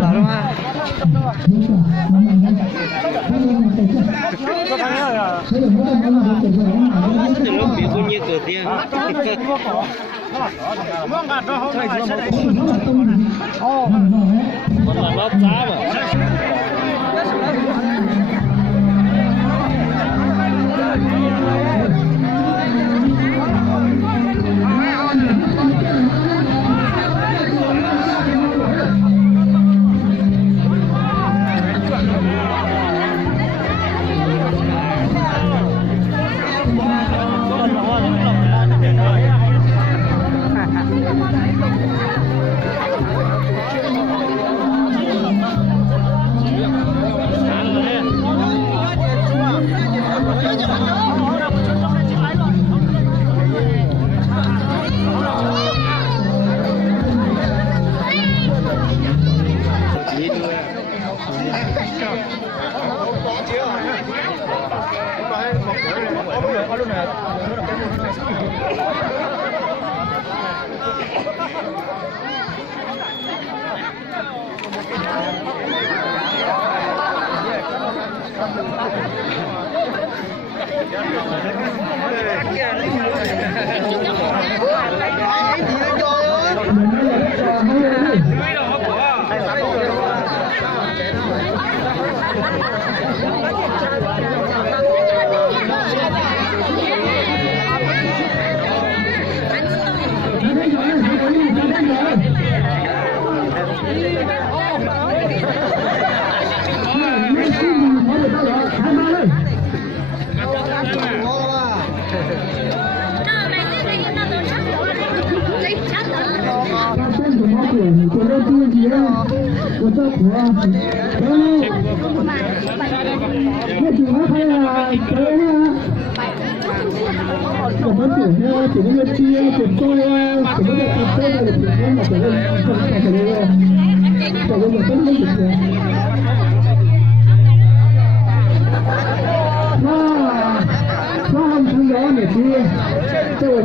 Đó đúng không? Từ lúc bị cô như cửa tiền. Nó giá mà.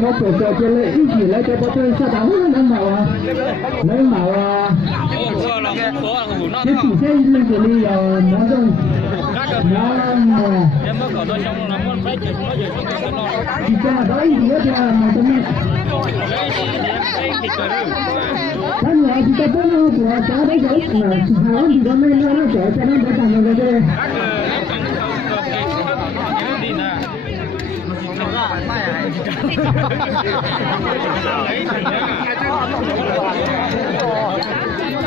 nó tổ chức cho lễ ý chỉ lấy cho bọn tôi sao đóng lấy màu cái chỉ xây lên cái ly nó không chỉ cho mà đói gì hết mà tôi biết cái nhà chúng ta có nó của cháu đấy rồi là háo thì nó mới nó trở cho nó để làm nó đây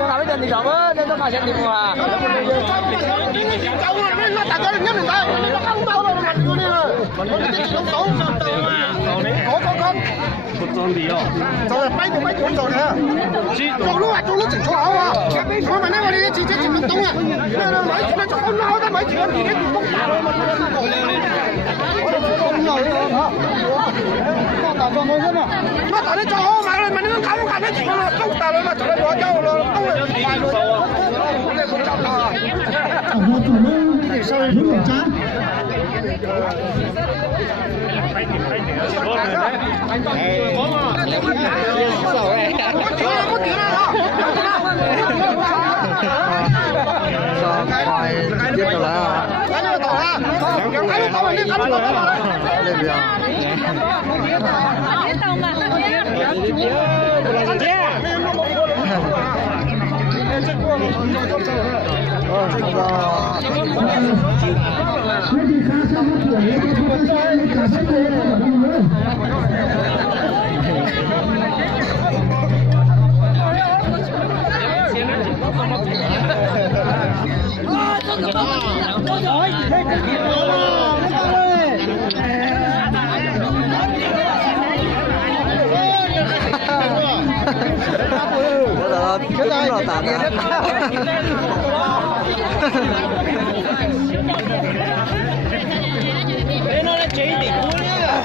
Làm cái gì rồi á, nên nó phải xem điện thoại. Đâu rồi, nó tạt ra nhất mình ta, nó không đâu rồi, mình vô đi rồi. Nó đi nó xấu sao tao mà. Có. Con gì không? Rồi bay cũng rồi nè. Trong lúc chỉnh chỗ áo à. Thôi mà nói đi chỉ mình tung à. Nó nói nó cho con nó mấy chuyện gì đấy cũng tạt rồi mà nó không không rồi hả? Nó tạt cho nó hết à. Nó tạt đi cho mà nó không nó chỉ nó không tạt rồi mà cho nó bỏ cho nó không rồi. Nó không chọc rồi. nó chủ nó để sao nó còn chán Tiếp rồi là cái này nó tạm nó là chỉ để cuốn nhá.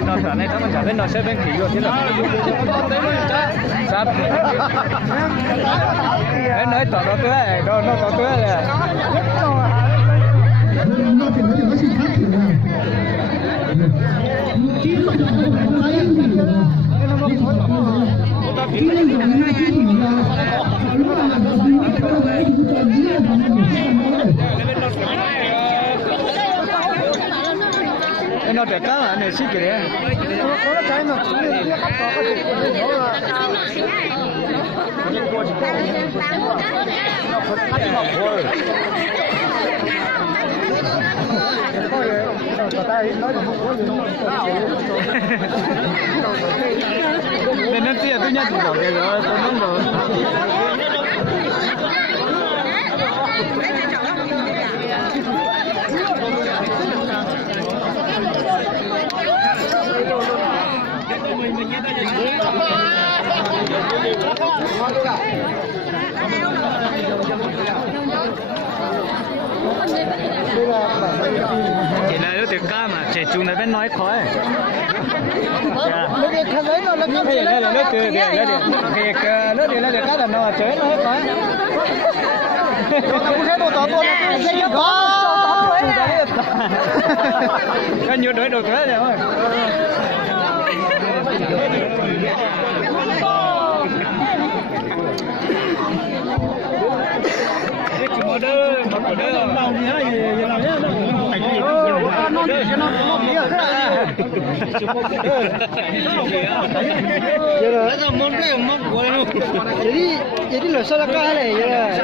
này nó thở này thằng bên nó sẽ bên khí rồi thế nào sát bên nói tỏ nó tới này nó tỏ tới này nó đẹp quá mà này xí kìa đấy. Nó cái nó chỉ là cái hấp có thể nên nó chia tôi nhắc của cái rồi tôi nóng rồi. Chỉ là được ca mà trẻ trung này bên nói khó ấy. Nó đi khăn lấy nó cái gì đây là nó từ đây là thì nó đi là cái là nó chơi nó hết nói. Không thấy đồ to to cái gì có. Cái nhiều đôi đồ thế này thôi. Jadi lo salah kah le ya.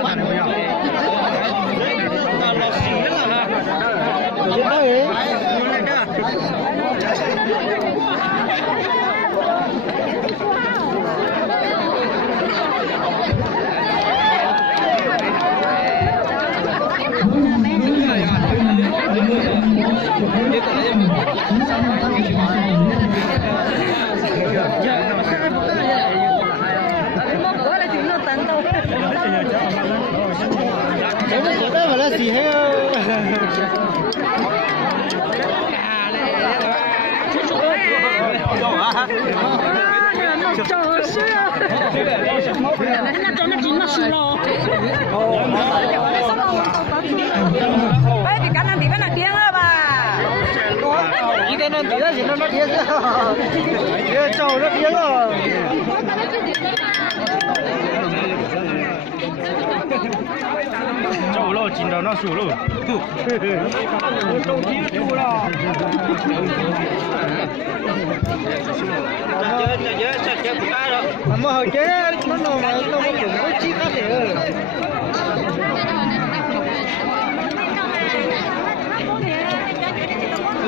Cái mà là gì hết? Bây giờ cái này thì nó tiếng rồi bà. Cái này thì nó tiếng rồi. Cái trâu nó tiếng rồi. trâu lo chín đầu nó sủi luôn trâu chín sủi lo chơi cái đó mà hồi chế nó nó một chủng có chi khác thì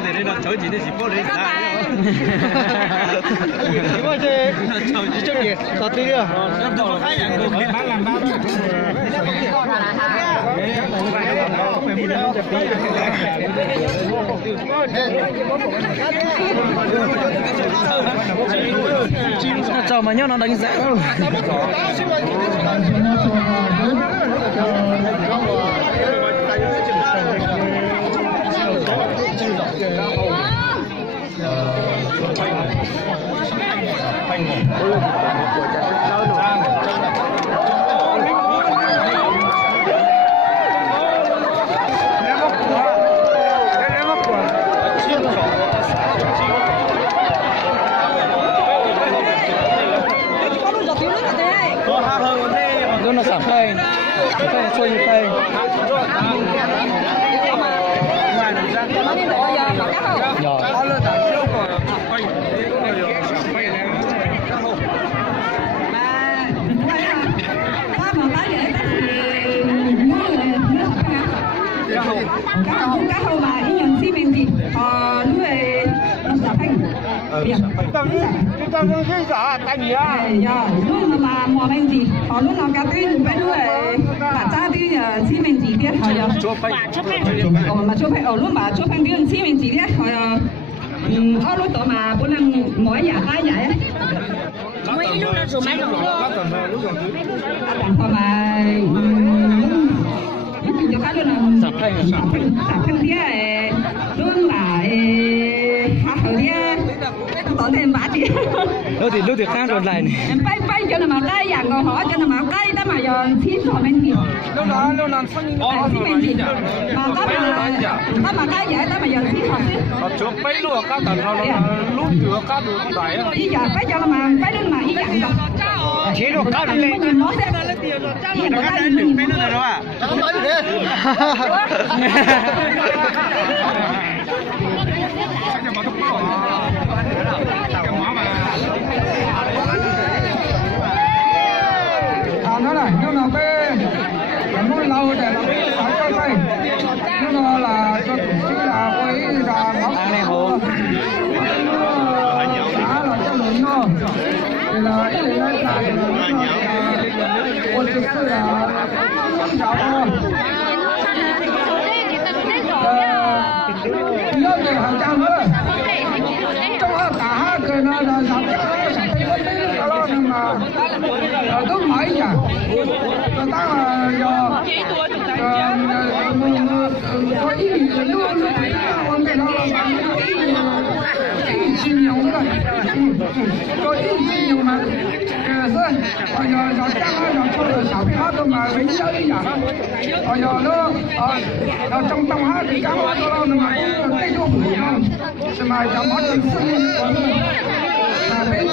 cái này nó chơi gì đấy chỉ có đấy ra chỉ có chơi chơi gì tao tí nữa bán làm bao chào mà nhau nó đánh giá đâu nó sẵn phê phê xôi như phê cá hầu mà ý nhận xi mềm gì lúc này nó xả phanh Tao cái giả tại gì à? Lúc mà mò bên gì lúc nào cá tuyên bên lúc này bà cha đi xi mềm gì thế chua phanh mà chua phanh lúc mà chua phanh đi xi mềm gì thế lúc đó mà bữa nay mỗi nhà hai nhà ấy mấy lúc đó rồi mấy rồi mà cho cá luôn là sạp phanh thế luôn mà hạt hở thế lúc thì khác rồi lại này. Bay cho nó mà cái dạng ngồi hỏi cho nó mà cái đó mà giờ chín rồi mình thì. lúc nào phân mình thì mà có mà cái giải đó mà giờ chín rồi. chỗ bay luôn các tầng nó lúc được các đường không đẩy. Bây giờ bay cho nó mà bay lên mà ý dạng đó. Chế độ các đường lên. Mình nói thế. Hiện tại đây mình bay luôn rồi à? Chẳng nói gì thế. Nó này, nó bé, nó lâu để nó phải cho tay, nó là cho tổ chức là với là nó này hồ, đã là cho lớn nó, thì là cái này là quân sự là giáo thôi, nhớ về hàng trăm nữa, trong đó cả hai người nó là giáo nó sẽ thấy vấn đề đó nhưng mà cứ mấy nhỉ. Người ta là do có ý luôn vấn đề đó là ý xin nhiều rồi có ý xin nhiều mà rồi giờ chắc là cho được sáu hát thôi mà mấy chơi nhỉ giờ nó trong hát thì các bạn đó mà cái chỗ mà trong mắt thì mà bên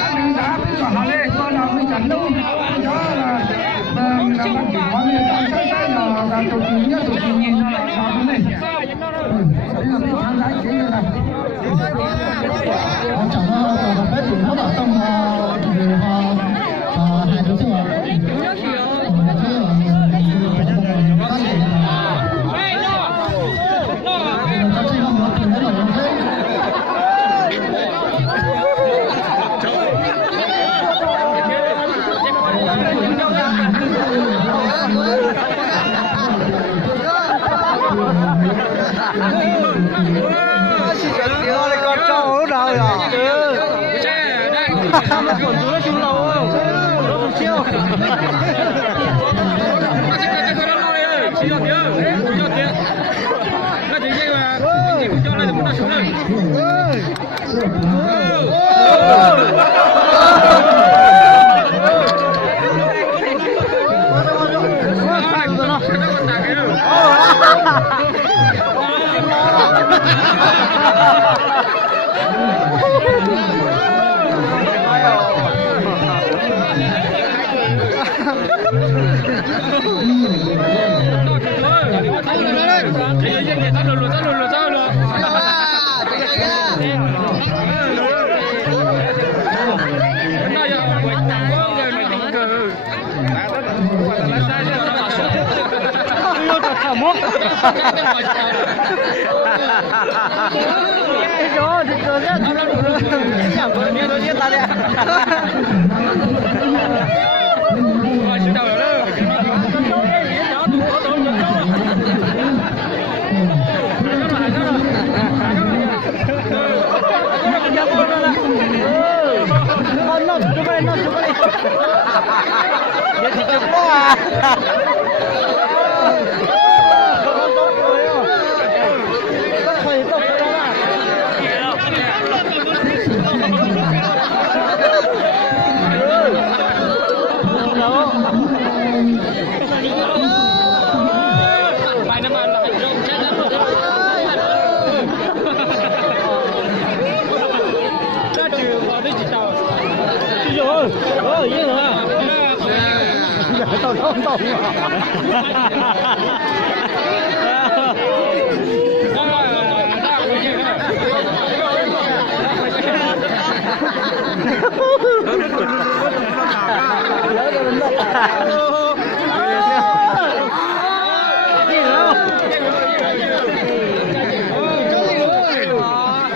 anh đã biết là họ lên coi là mình chẳng đâu đó là mình chỉ có người ta sai là tổ chức nhất tổ chức nhìn là sao thế này đấy là cái tham gia cái này chẳng qua là cái chuyện nó bảo trong hai đứa chứ con trâu đâu rồi? Nó cuốn xuống nó chung lâu không? Nó không chiêu.